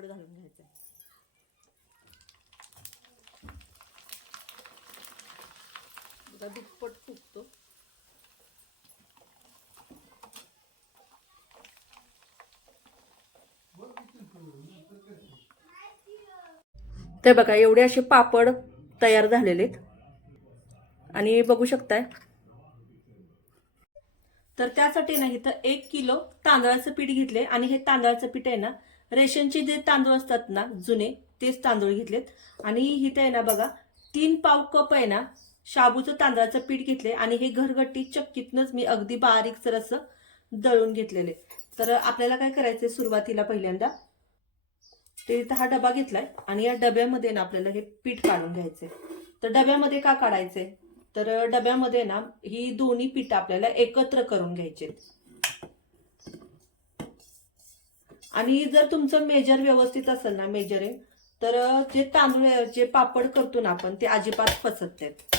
पापड घालून घ्यायचं बघा दुप्पट फुगतो. तर बघा एवढे असे पापड तयार झालेले आहेत आणि बघू शकताय. तर त्यासाठी नाही तर एक किलो तांदळाचं पीठ घेतले आणि हे तांदळाचं पीठ आहे ना रेशनचे जे तांदूळ असतात ना जुने तेच तांदूळ घेतलेत. आणि इथे आहे ना बघा तीन पाव कप आहे ना शाबूचं तांदळाचं पीठ घेतले आणि हे घरगट्टी चक्कीतनंच मी अगदी बारीक सर असं दळून घेतलेले तर आपल्याला काय करायचंय सुरुवातीला पहिल्यांदा? ते इथं हा डबा घेतलाय आणि या डब्यामध्ये ना आपल्याला हे पीठ काढून घ्यायचंय. तर डब्यामध्ये का काढायचंय? तर डब्यामध्ये ना ही दोन्ही पीठ आपल्याला एकत्र करून घ्यायचे आणि जर तुमचं मेजर व्यवस्थित असेल ना मेजर आहे तर जे तांदूळ जे पापड करतो ना आपण ते अजिबात फसत नाहीत.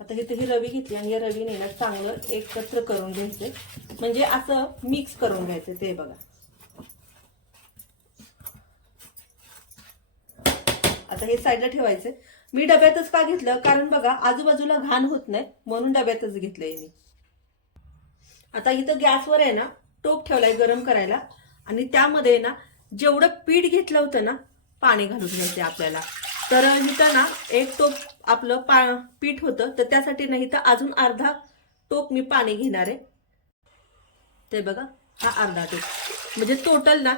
आता इथे ही रवी घेतली आणि या रवीने ना चांगलं एकत्र करून घ्यायचं म्हणजे असं मिक्स करून घ्यायचं ते बघा. आता हे साईडला ठेवायचं मी डब्यातच का घेतलं? कारण बघा आजूबाजूला घाण होत नाही म्हणून डब्यातच घेतलंय मी. आता इथं गॅसवर आहे ना टोप ठेवलाय गरम करायला. आणि त्यामध्ये ना जेवढं पीठ घेतलं होतं ना पाणी घालून घ्यायचं आपल्याला. तर इथं ना एक टोप आपलं पा पीठ होतं तर त्यासाठी नाही इथं अजून अर्धा टोप मी पाणी घेणार आहे. ते बघा हा अर्धा टोप. म्हणजे टोटल ना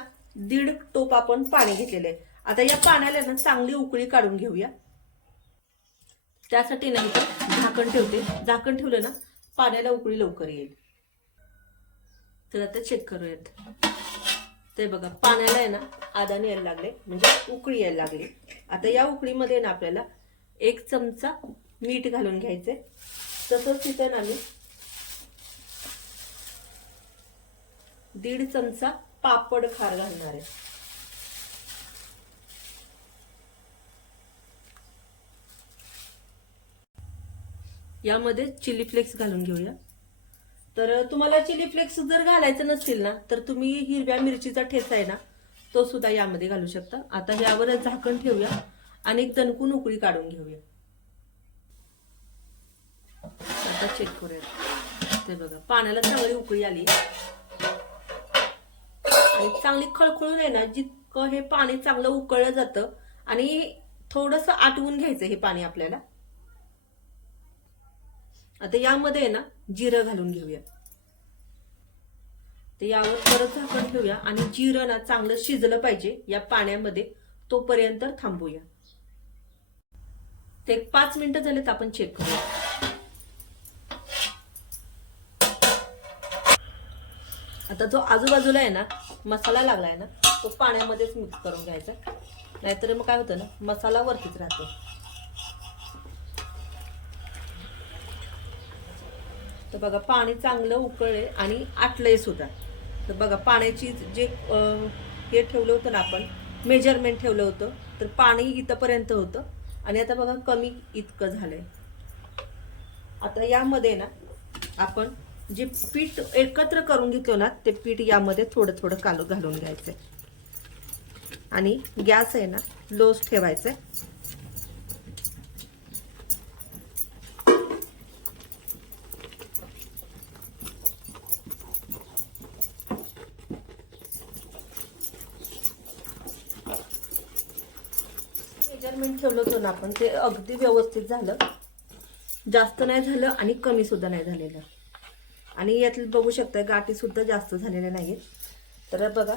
दीड टोप आपण पाणी घेतलेलं आहे. आता या पाण्याला ना चांगली उकळी काढून घेऊया. त्यासाठी नाही तर झाकण ठेवते. झाकण ठेवलं ना पाण्याला उकळी लवकर येईल. तर आता चेक करूयात. ते बघा पाण्याला आहे ना आदाने यायला लागले म्हणजे उकळी यायला लागली. आता या उकळीमध्ये ना आपल्याला एक चमचा मीठ घालून घ्यायचे तसंच तिथं ना मी दीड चमचा पापड खार घालणार आहे. यामध्ये चिली फ्लेक्स घालून घेऊया. तर तुम्हाला चिली फ्लेक्स जर घालायचं नसतील ना तर तुम्ही हिरव्या मिरचीचा ठेचा आहे ना तो सुद्धा यामध्ये घालू शकता. आता यावरच झाकण ठेवूया आणि एक दणकून उकळी काढून घेऊया. आता चेक करूया. ते बघा पाण्याला चांगली उकळी आली. आणि चांगली खळखळून आहे ना जितकं हे पाणी चांगलं उकळलं जातं आणि थोडंसं आटवून घ्यायचं हे पाणी आपल्याला. आता यामध्ये आहे ना जिरं घालून घेऊया. तर यावर परत झाकण ठेवूया आणि जिरं ना चांगलं शिजलं पाहिजे या पाण्यामध्ये तोपर्यंत थांबूया. ते एक पाच मिनिटं झालेत आपण चेक करूया. आता जो आजूबाजूला आहे ना मसाला लागलाय ना तो पाण्यामध्येच मिक्स करून घ्यायचा. नाहीतर मग काय होतं ना मसाला वरतीच राहतो. तर बघा पाणी चांगलं उकळले आणि आटलंय सुद्धा. तर बघा पाण्याची जे हे ठेवलं होतं ना आपण मेजरमेंट ठेवलं होतं तर पाणी इथंपर्यंत होतं. आणि आता बघा कमी इतकं झालंय. आता यामध्ये ना आपण जे पीठ एकत्र करून घेतो ना ते पीठ यामध्ये थोडं थोडं कालू घालून घ्यायचंय. आणि गॅस आहे ना लोच ठेवायचा मेजरमेंट ठेवलं होतं ना आपण ते अगदी व्यवस्थित झालं. जास्त नाही झालं आणि कमी सुद्धा नाही झालेलं. आणि यातलं बघू शकता गाठी सुद्धा जास्त झालेल्या नाहीत तर बघा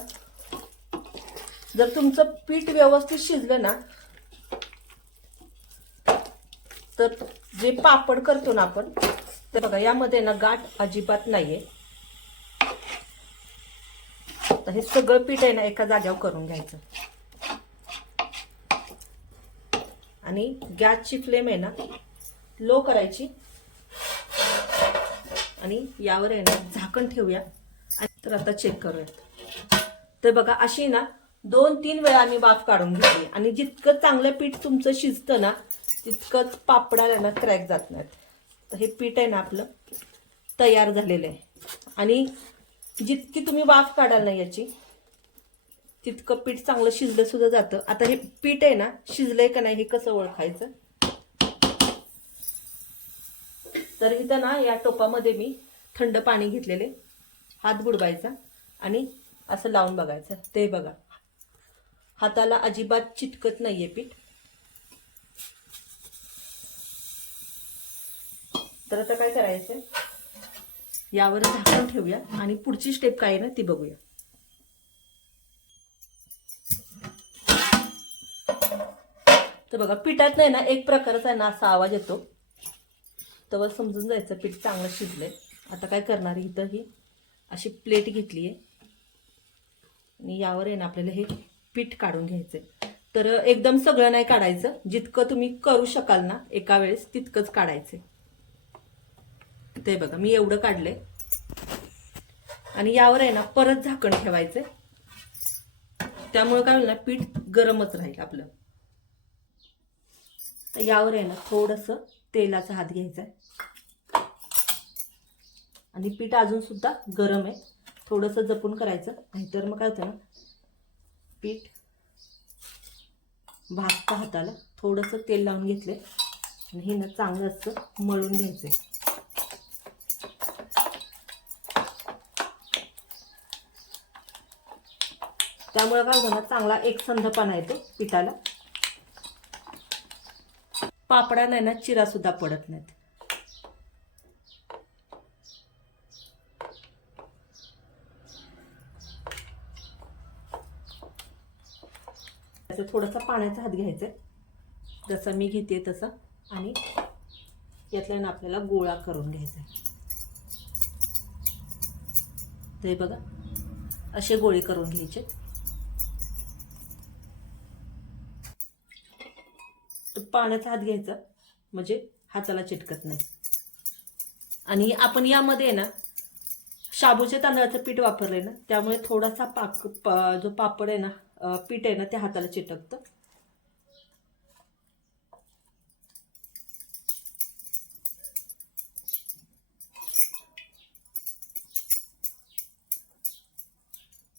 जर तुमचं पीठ व्यवस्थित शिजलं ना तर जे पापड करतो ना आपण ते बघा यामध्ये ना गाठ अजिबात नाहीये. तर हे सगळं पीठ आहे ना एका जाग्यावर करून घ्यायचं. आणि गॅसची फ्लेम आहे ना लो करायची. आणि यावर आहे ना झाकण ठेवूया. आणि तर आता चेक करूया. तर बघा अशी ना दोन तीन वेळा मी वाफ काढून घेतली. आणि जितकं चांगलं पीठ तुमचं शिजतं ना तितकंच पापडाला ना क्रॅक जात नाहीत. तर हे पीठ आहे ना आपलं तयार झालेलं आहे. आणि जितकी तुम्ही वाफ काढाल ना याची तितकं पीठ चांगलं शिजलं सुद्धा जातं. आता हे पीठ आहे ना शिजलंय का नाही हे कसं ओळखायचं? तर इथं ना या टोपामध्ये मी थंड पाणी घेतलेले. हात बुडवायचा आणि असं लावून बघायचं. ते बघा. हाताला अजिबात चिटकत नाहीये पीठ. तर आता काय करायचं यावर झाकून ठेवूया आणि पुढची स्टेप काय आहे ना ती बघूया. तर बघा पिठात नाही ना एक प्रकारचा आहे ना असा आवाज येतो. तेव्हा समजून जायचं पीठ चांगलं शिजलंय. आता काय करणार आहे इथं ही अशी प्लेट घेतली आहे आणि यावर आहे ना आपल्याला हे पीठ काढून घ्यायचं तर एकदम सगळं नाही काढायचं. जितकं तुम्ही करू शकाल ना एका वेळेस तितकंच काढायचं ते बघा मी एवढं काढलंय. आणि यावर आहे ना परत झाकण ठेवायचं त्यामुळे काय होईल ना पीठ गरमच राहील आपलं. तर यावर आहे ना थोडंसं तेलाचा हात घ्यायचा आहे आणि पीठ अजूनसुद्धा गरम आहे. थोडंसं जपून करायचं. नाहीतर मग काय होतं ना पीठ भाजता हाताला थोडंसं तेल लावून घेतले आणि हे ना चांगलं असं मळून घ्यायचं त्यामुळे काय होतं ना चांगला एकसंधपणा येतो पिठाला. पापडा नाही ना चिरासुद्धा पडत नाहीत. त्याचं थोडासा पाण्याचा हात घ्यायचा जसं मी घेते तसं. आणि यातल्यानं आपल्याला गोळा करून घ्यायचा ते बघा असे गोळे करून घ्यायचे. असं पाण्याचा हात घ्यायचा. म्हणजे हाताला चिटकत नाही. आणि आपण यामध्ये ना शाबूच्या तांदळाचं पीठ वापरलंय ना त्यामुळे थोडासा पाक पा, जो पापड आहे ना पीठ आहे ना ते हाताला चिटकतं.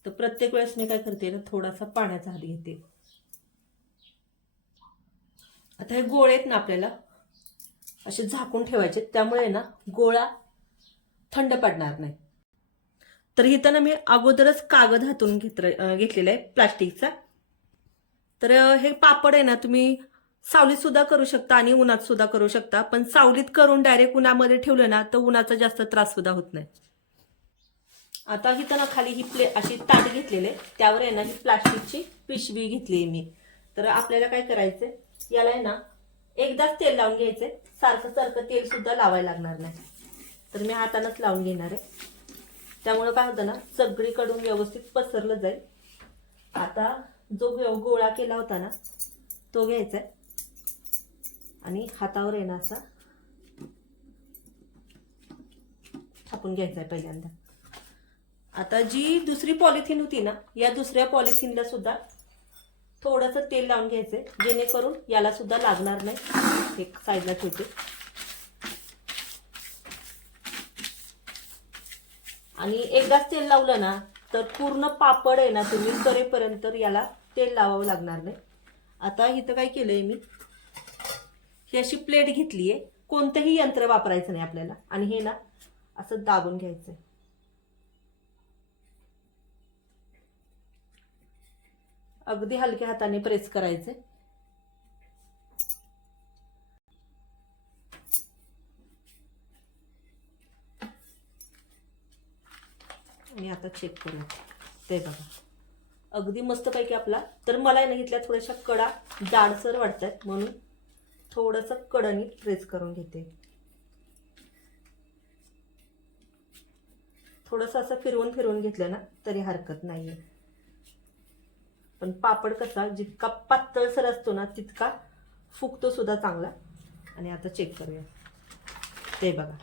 तर प्रत्येक वेळेस मी काय करते ना थोडासा पाण्याचा हात घेते. आता हे गोळे आहेत ना आपल्याला असे झाकून ठेवायचे त्यामुळे ना गोळा थंड पडणार नाही. तर इथं ना मी अगोदरच कागद हातून घेतलं घेतलेला आहे प्लास्टिकचा. तर हे पापड आहे ना तुम्ही सावलीत सुद्धा करू शकता आणि उन्हात सुद्धा करू शकता पण सावलीत करून डायरेक्ट उन्हामध्ये ठेवलं ना तर उन्हाचा जास्त त्रास सुद्धा होत नाही. आता इथं ना खाली ही प्ले अशी ताट घेतलेले त्यावर आहे ना ही प्लास्टिकची पिशवी घेतली आहे मी. तर आपल्याला काय करायचंय? याला आहे ना एकदाच तेल लावून घ्यायचंय. सारखं सारखं तेल सुद्धा लावायला लागणार नाही. तर मी हातानंच लावून घेणार आहे. त्यामुळे काय होतं ना सगळीकडून व्यवस्थित पसरलं जाईल. आता जो गोळा केला होता ना तो घ्यायचा आहे आणि हातावर आहे ना असा थापून घ्यायचा आहे पहिल्यांदा. आता जी दुसरी पॉलिथिन होती ना या दुसऱ्या पॉलिथिनला सुद्धा थोडंसं तेल लावून घ्यायचंय. जेणेकरून याला सुद्धा लागणार नाही. एक साईडला ठेवते. आणि एकदाच तेल लावलं ना तर पूर्ण पापड आहे ना तुम्ही करेपर्यंत याला तेल लावावं लागणार नाही. आता इथं काय केलंय मी? ही अशी प्लेट घेतली आहे कोणतंही यंत्र वापरायचं नाही आपल्याला. आणि हे ना असं दाबून घ्यायचं आहे अगदी हलक्या हाताने प्रेस करायचे. मी आता चेक करू ते बघा. अगदी मस्तपैकी आपला. तर मला नाही घेतल्या थोड्याशा कडा जाडसर वाटत आहेत म्हणून थोडंसं कडनी प्रेस करून घेते. थोडंसं असं फिरवून फिरवून घेतलं ना तरी हरकत नाही आहे पण पापड कसा जितका पातळसर असतो ना तितका फुगतो सुद्धा चांगला. आणि आता चेक करूया. ते बघा.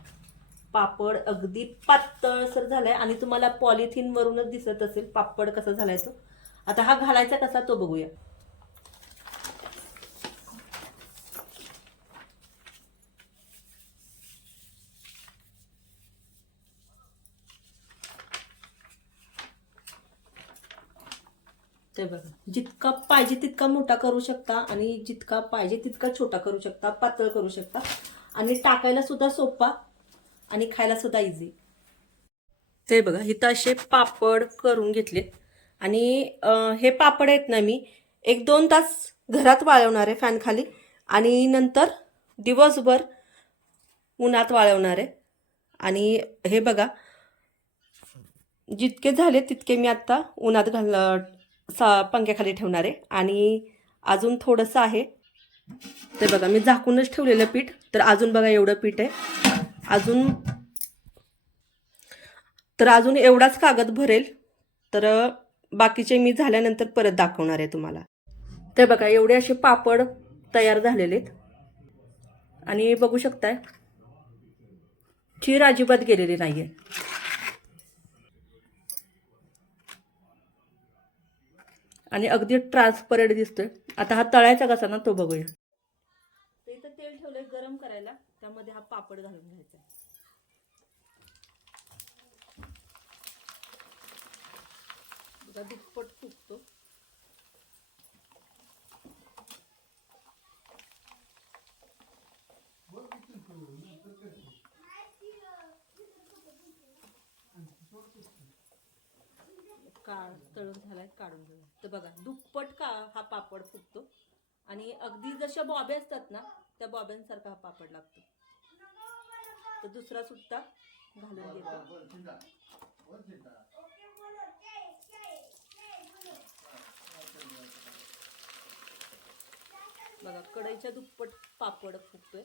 पापड अगदी पातळसर झालाय आणि तुम्हाला पॉलिथिनवरूनच दिसत असेल पापड कसा झालाय तो. आता हा घालायचा कसा तो बघूया. ते बघा. जितका पाहिजे तितका मोठा करू शकता आणि जितका पाहिजे तितका छोटा करू शकता पातळ करू शकता. आणि टाकायला सुद्धा सोपा आणि खायला सुद्धा इझी ते बघा इथं असे पापड करून घेतले आणि हे पापड आहेत ना मी एक दोन तास घरात वाळवणार आहे फॅन खाली. आणि नंतर दिवसभर उन्हात वाळवणार आहे. आणि हे बघा जितके झाले तितके मी आत्ता उन्हात घाल सा पंख्याखाली ठेवणार आहे. आणि अजून थोडंसं आहे. ते बघा मी झाकूनच ठेवलेलं पीठ. तर अजून बघा एवढं पीठ आहे. अजून तर अजून एवढाच कागद भरेल. तर बाकीचे मी झाल्यानंतर परत दाखवणार आहे तुम्हाला. ते बघा एवढे असे पापड तयार झालेले आहेत. आणि बघू शकताय चीर अजिबात गेलेली नाही आहे आणि अगदी ट्रान्सपरंट दिसतोय. आता हा तळायचा कसा ना तो बघूया. इथं तेल ठेवलंय गरम करायला. त्यामध्ये हा पापड घालून घ्यायचा बघा दुप्पट फुगतो. काळ तळून झालाय काढून घेऊ तर बघा दुप्पट का हा पापड फुगतो आणि अगदी जशा बॉबे असतात ना त्या बॉब्यांसारखा हा पापड लागतो. तर दुसरा सुट्टा घालून घेतो. बघा कढईच्या दुप्पट पापड फुगतोय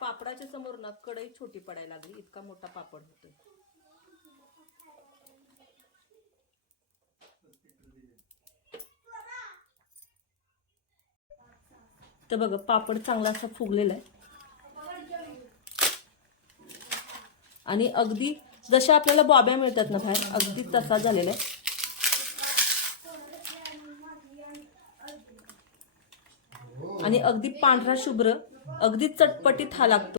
पापडाच्या समोर ना कढई छोटी पडायला लागली. इतका मोठा पापड होतोय. तर बघा पापड चांगला असा फुगलेला आहे. आणि अगदी जशा आपल्याला बॉब्या मिळतात ना बाहेर अगदी तसा झालेला आहे. आणि अगदी पांढरा शुभ्र अगदी चटपटीत हा लागतो.